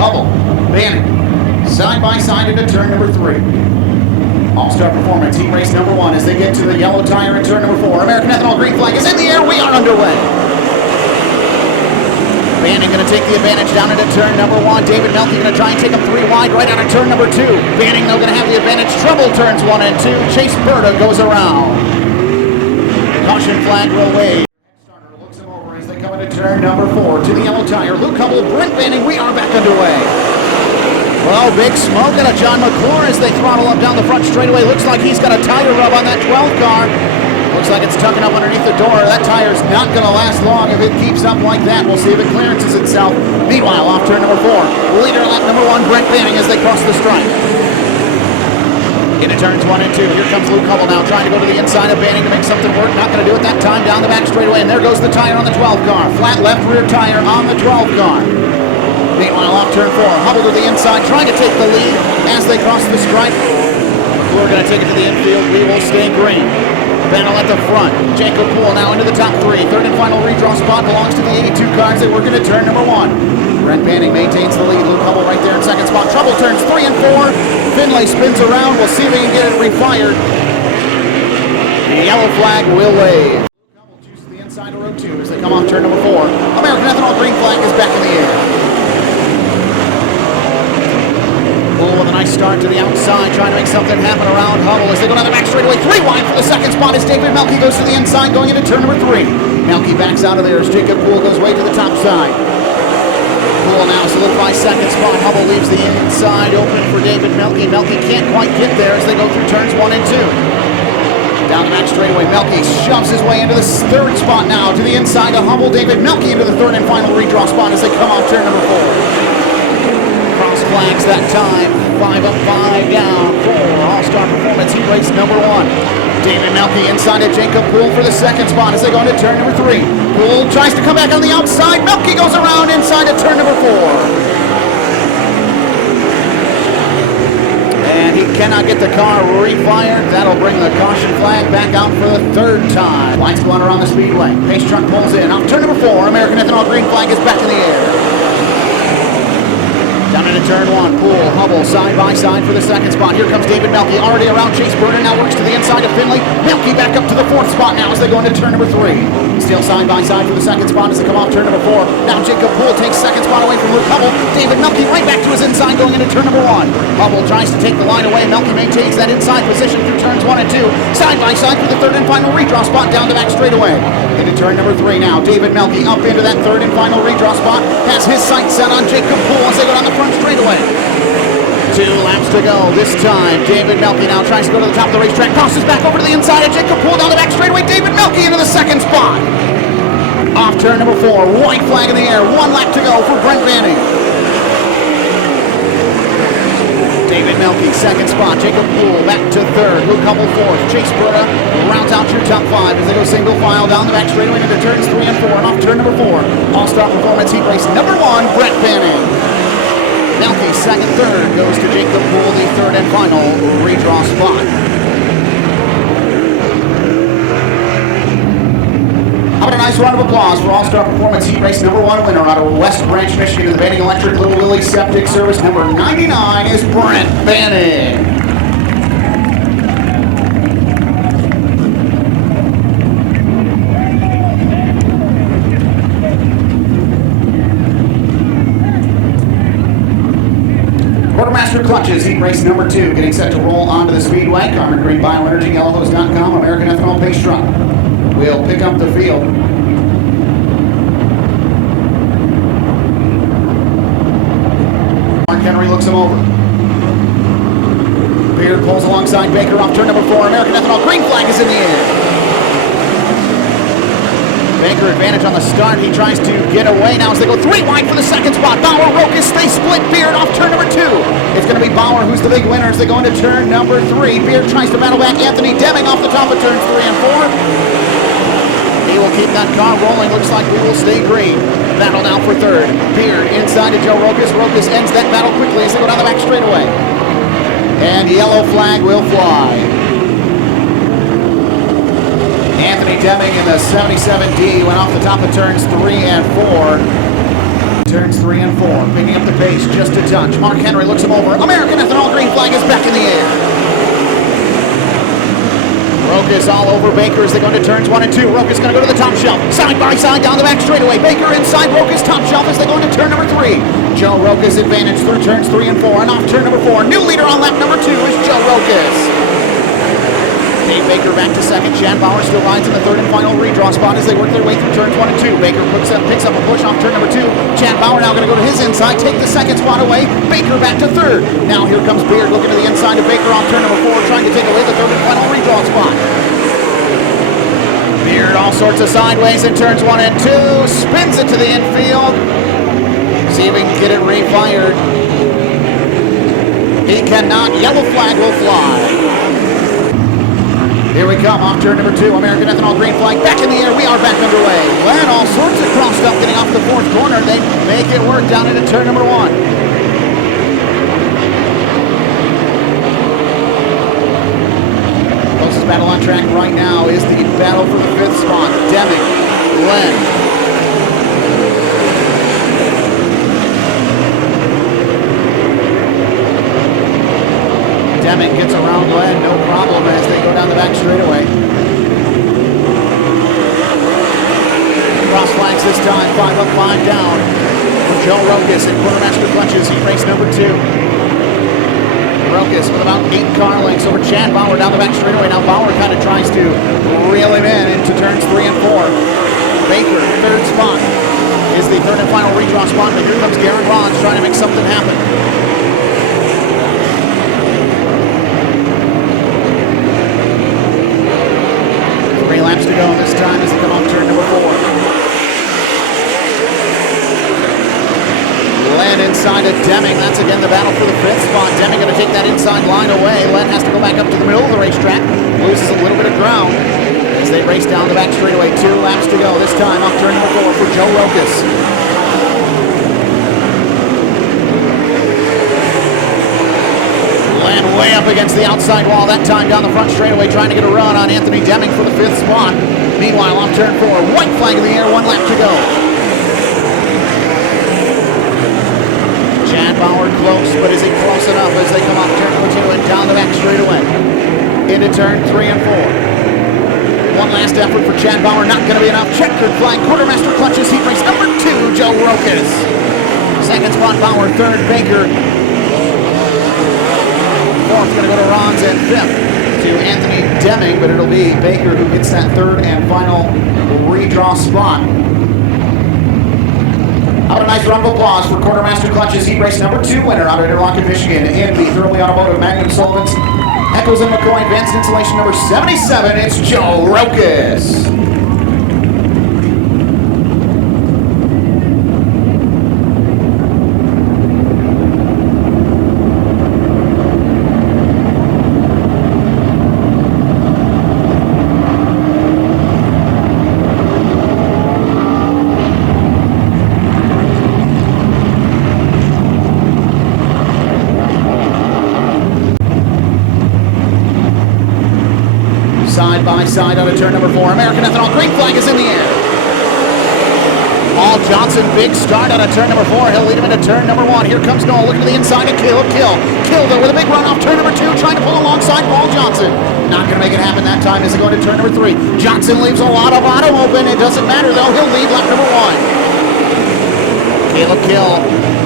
Hubble, Banning, side by side into turn number 3. All-Star Performance, heat race number 1 as they get to the yellow tire in turn number 4. American Ethanol green flag is in the air. We are underway. Banning going to take the advantage down into turn number 1. David Melke going to try and take him 3 wide right out of turn number 2. Banning though going to have the advantage. Trouble turns 1 and 2. Chase Berta goes around. Caution flag will wave. Starter looks him over as they come into turn number 4 to the yellow tire. Luke Hubble, Brent Banning, we are back underway. Well, big smoke out of John McClure as they throttle up down the front straightaway. Looks like he's got a tire rub on that 12 car. Looks like it's tucking up underneath the door. That tire's not going to last long if it keeps up like that. We'll see if it clearances itself. Meanwhile, off turn number 4, leader lap number 1, Brent Banning as they cross the stripe. Into turns 1 and 2. Here comes Luke Hubble now trying to go to the inside of Banning to make something work. Not going to do it that time. Down the back straightaway, and there goes the tire on the 12 car. Flat left rear tire on the 12 car. Meanwhile, off turn 4, Hubble to the inside, trying to take the lead as they cross the stripe. We're going to take it to the infield. We will stay green. Bennell at the front. Jacob Poole now into the top 3. Third and final redraw spot belongs to the 82 cars. They work into turn number 1. Brent Banning maintains the lead. Luke Hubble right there in second spot. Trouble turns 3 and 4. Finlay spins around. We'll see if they can get it refired. The yellow flag will wave. Luke Hubble chooses the inside of row 2 as they come off turn number 4. American Ethanol green flag is back in the air. Poole with a nice start to the outside, trying to make something happen around Hubble as they go down the back straightaway. 3 wide for the second spot as David Melke goes to the inside, going into turn number 3. Melke backs out of there as Jacob Poole goes way to the top side. Poole now solidifies second spot. Hubble leaves the inside open for David Melke. Melke can't quite get there as they go through turns 1 and 2. Down the back straightaway, Melke shoves his way into the third spot now to the inside of Hubble. David Melke into the third and final redraw spot as they come off turn number 4. Cross flags that time. 5 up, 5 down for All-Star Performance heat race number 1. David Melke inside of Jacob Poole for the second spot as they go into turn number 3. Poole tries to come back on the outside. Melke goes around inside of turn number 4. And he cannot get the car refired. That'll bring the caution flag back out for the 3rd time. Lights go on around the speedway. Pace truck pulls in. Off turn number 4, American Ethanol green flag is back in the air. Down into turn 1, Poole, Hubble, side by side for the second spot. Here comes David Melke, already around Chase Berta, now works to the inside of Finlay. Melke back up to the 4th spot now as they go into turn number 3. Still side by side for the second spot as they come off turn number 4. Now Jacob Poole takes second spot away from Luke Hubble. David Melke right back to his inside going into turn number 1. Hubble tries to take the line away. Melke maintains that inside position through turns 1 and 2. Side by side for the 3rd and final redraw spot down the back straightaway. Into turn number 3 now. David Melke up into that 3rd and final redraw spot. Has his sights set on Jacob Poole as they go down the front straightaway. 2 laps to go. This time, David Melke now tries to go to the top of the racetrack. Crosses back over to the inside of Jacob Poole down the back straightaway. David Melke into the 2nd spot. Off turn number 4. White flag in the air. 1 lap to go for Brent Banning. David Melke, 2nd spot. Jacob Poole back to 3rd. Luke Hubble 4th. Chase Berta rounds out your top 5 as they go single file down the back straightaway into turns 3 and 4. And off turn number 4. All-Star Performance heat race number 1, Brent Banning. Melke, 2nd, 3rd, goes to Jacob Poole, the 3rd and final redraw spot. How about a nice round of applause for All-Star Performance heat race number 1 winner out of West Branch, Michigan, the Banning Electric Little Willie Septic Service. Number 99 is Brent Banning. Quartermaster Clutches, heat race number 2, getting set to roll onto the speedway. Carmen Green Bioenergy, yellowhose.com, American Ethanol pace truck. We'll pick up the field. Mark Henry looks him over. Beard pulls alongside Baker off turn number 4. American Ethanol green flag is in the air. Baker advantage on the start. He tries to get away now as they go 3 wide for the 2nd spot. Bauer, Rokas, they split. Beard off turn number 2. It's going to be Bauer who's the big winner as they go into turn number 3. Beard tries to battle back Anthony Deming off the top of turns 3 and 4. He will keep that car rolling. Looks like we will stay green. Battle now for 3rd. Beard inside of Joe Rokas. Rokas ends that battle quickly as they go down the back straightaway. And yellow flag will fly. Anthony Deming in the 77D went off the top of turns 3 and 4. turns 3 and 4. Picking up the pace just a touch. Mark Henry looks him over. American Ethanol green flag is back in the air. Rokas all over Baker as they go into turns 1 and 2. Rokas going to go to the top shelf. Side by side down the back straightaway. Baker inside Rokas top shelf as they go into turn number 3. Joe Rokas advantage through turns 3 and 4. And off turn number 4. New leader on lap number 2 is Joe Rokas. Dave Baker back to second. Chad Bauer still rides in the third and final redraw spot as they work their way through turns 1 and 2. Baker picks up a push off turn number 2. Chad Bauer now going to go to his inside, take the second spot away. Baker back to third. Now here comes Beard looking to the inside of Baker off turn number 4, trying to take away the third and final redraw spot. Beard all sorts of sideways in turns 1 and 2. Spins it to the infield. See if we can get it refired. He cannot. Yellow flag will fly. Here we come, off turn number 2, American Ethanol green flag, back in the air, we are back underway. Len all sorts of crossed up, getting off the fourth corner. They make it work down into turn number 1. Closest battle on track right now is the battle for the 5th spot. Deming, Len. Deming gets around Len, no problem as they go down the back straightaway. Cross flags this time, 5 up, 5 down. For Joe Rokas in quartermaster clutches, heat race number 2. Rokas with about 8 car lengths over Chad Bauer down the back straightaway. Now Bauer kind of tries to reel him in into turns 3 and 4. Baker, third spot, is the third and final redraw spot, but here comes Garen Ronds trying to make something happen. 3 laps to go this time as they come off turn number 4. Len inside of Deming. That's again the battle for the 5th spot. Deming going to take that inside line away. Len has to go back up to the middle of the racetrack. Loses a little bit of ground as they race down the back straightaway. 2 laps to go this time off turn number 4 for Joe Rokas. Len way up against the outside wall that time down the front straightaway, trying to get a run on Anthony Deming for the 5th spot. Meanwhile, off turn 4, white flag in the air, 1 lap to go. Chad Bauer close, but is he close enough as they come off turn number 2 and down the back straightaway into turn 3 and 4. One last effort for Chad Bauer, not going to be enough. Checkered flag, quartermaster clutches, heat race number 2, Joe Rokas. Second spot Bauer, third Baker. Fourth going to go to Ronds, and 5th to Anthony Deming, but it'll be Baker who gets that third and final redraw spot. Out a nice round of applause for Quartermaster Clutch's heat race number 2 winner out of Interlochen, Michigan, in the Thoroughly Automotive Magnum Sullivan's Echoes and McCoy Advanced Installation number 77. It's Joe Rokas. Side by side out of turn number 4. American Ethanol green flag is in the air. Paul Johnson, big start out of turn number 4. He'll lead him into turn number 1. Here comes Noel looking to the inside of Kill though with a big run off turn number 2, trying to pull alongside Paul Johnson. Not going to make it happen that time as they go into turn number 3. Johnson leaves a lot of bottom open. It doesn't matter though. He'll lead lap number 1. Caleb Kill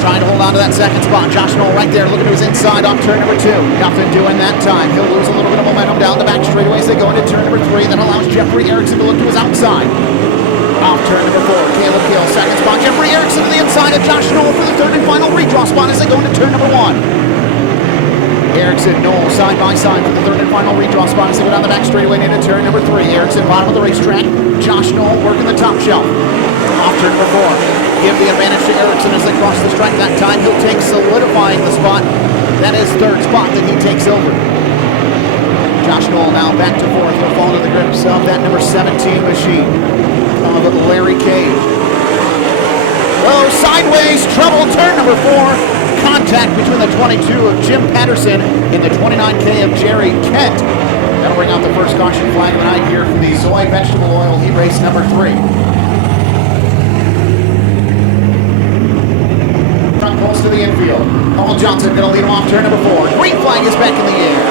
trying to hold on to that second spot. Josh Knoll right there looking to his inside off turn number 2. Nothing doing that time. He'll lose a little bit of momentum down the back straightaway as they go into turn number 3. That allows Jeffrey Erickson to look to his outside. Off turn number 4, Caleb Kill, second spot. Jeffrey Erickson to the inside of Josh Knoll for the third and final redraw spot as they go into turn number 1. Erickson, Knoll side by side for the third and final redraw spot as they go down the back straightaway and into turn number 3. Erickson bottom of the racetrack. Josh Knoll working the top shelf. Off turn number 4. Give the advantage to Erickson as they cross the stripe that time. He'll take solidifying the spot. That is third spot that he takes over. Josh Knoll now back to 4th. He'll fall into the grips of that number 17 machine of Larry Cage. Oh, sideways, trouble, turn number 4. Contact between the 22 of Jim Patterson and the 29K of Jerry Kent. That'll bring out the first caution flag of the night here for the soy vegetable oil heat race number 3. to the infield. Paul Johnson going to lead him off turn number 4. Green flag is back in the air.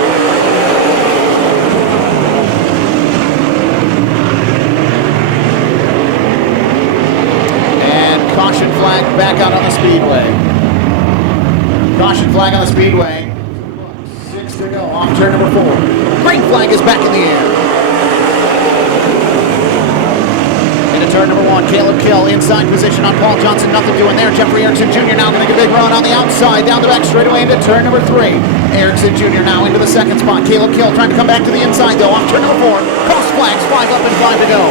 And caution flag back out on the speedway. Caution flag on the speedway. 6 to go off turn number 4. Green flag is back in the air. Turn number 1, Caleb Kill, inside position on Paul Johnson, nothing doing there. Jeffrey Erickson Jr. now going to get a big run on the outside, down the back straightaway into turn number 3. Erickson Jr. now into the second spot. Caleb Kill trying to come back to the inside though, off turn number 4. Cross flags, 5 up and 5 to go.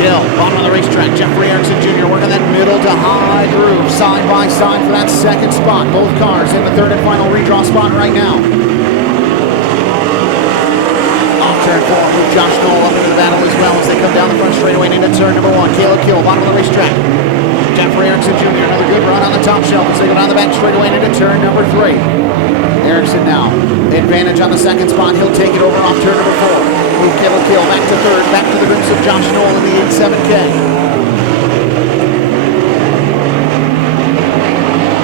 Kill, bottom of the racetrack. Jeffrey Erickson Jr. working that middle to high groove, side by side for that second spot. Both cars in the third and final redraw spot right now. Turn 4, move Josh Knoll up into the battle as well as they come down the front straightaway and into turn number 1. Caleb Kill, bottom of the racetrack. Jeffrey Erickson Jr., another good run on the top shelf as they go down the back straightaway and into turn number 3. Erickson now, advantage on the second spot. He'll take it over off turn number 4. Move Caleb Kill back to third, back to the ribs of Josh Knoll in the 8.7K.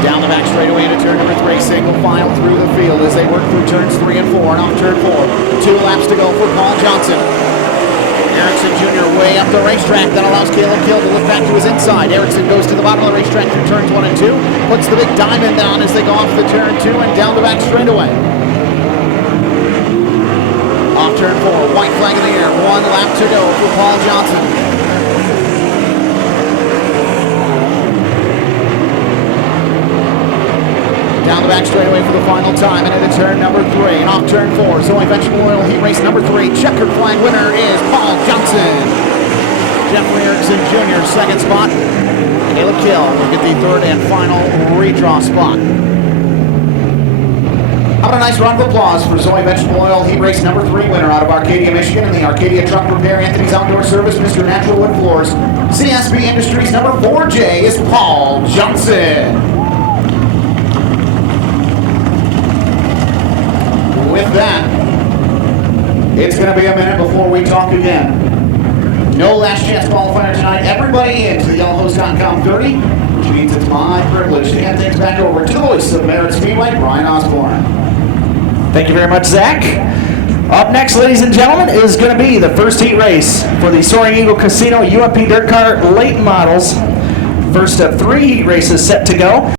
Down the back straightaway into turn number 3, single file through the field as they work through turns 3 and 4 and off turn 4. 2 laps to go for Paul Johnson. Erickson Jr. way up the racetrack. That allows Caleb Kill to look back to his inside. Erickson goes to the bottom of the racetrack through turns 1 and 2. Puts the big diamond down as they go off the turn 2 and down the back straightaway. Off turn 4, white flag in the air. 1 lap to go for Paul Johnson. Down the back straightaway for the final time and into turn number 3 and off turn 4. Zoe Vegetable Oil Heat Race number 3. Checkered flag winner is Paul Johnson. Jeffrey Erickson Jr. second spot. Caleb Kill will get the third and final redraw spot. How about a nice round of applause for Zoe Vegetable Oil Heat Race number 3 winner out of Arcadia, Michigan, and the Arcadia Truck Repair, Anthony's Outdoor Service, Mr. Natural Wood Floors. CSB Industries number 4J is Paul Johnson. With that, it's going to be a minute before we talk again. No last chance qualifier tonight. Everybody into the YellowHose.com 30, which means it's my privilege to hand things back over to the voice of Merritt Speedway, Brian Osborne. Thank you very much, Zach. Up next, ladies and gentlemen, is going to be the first heat race for the Soaring Eagle Casino UMP Dirt Car late models. First of 3 heat races set to go.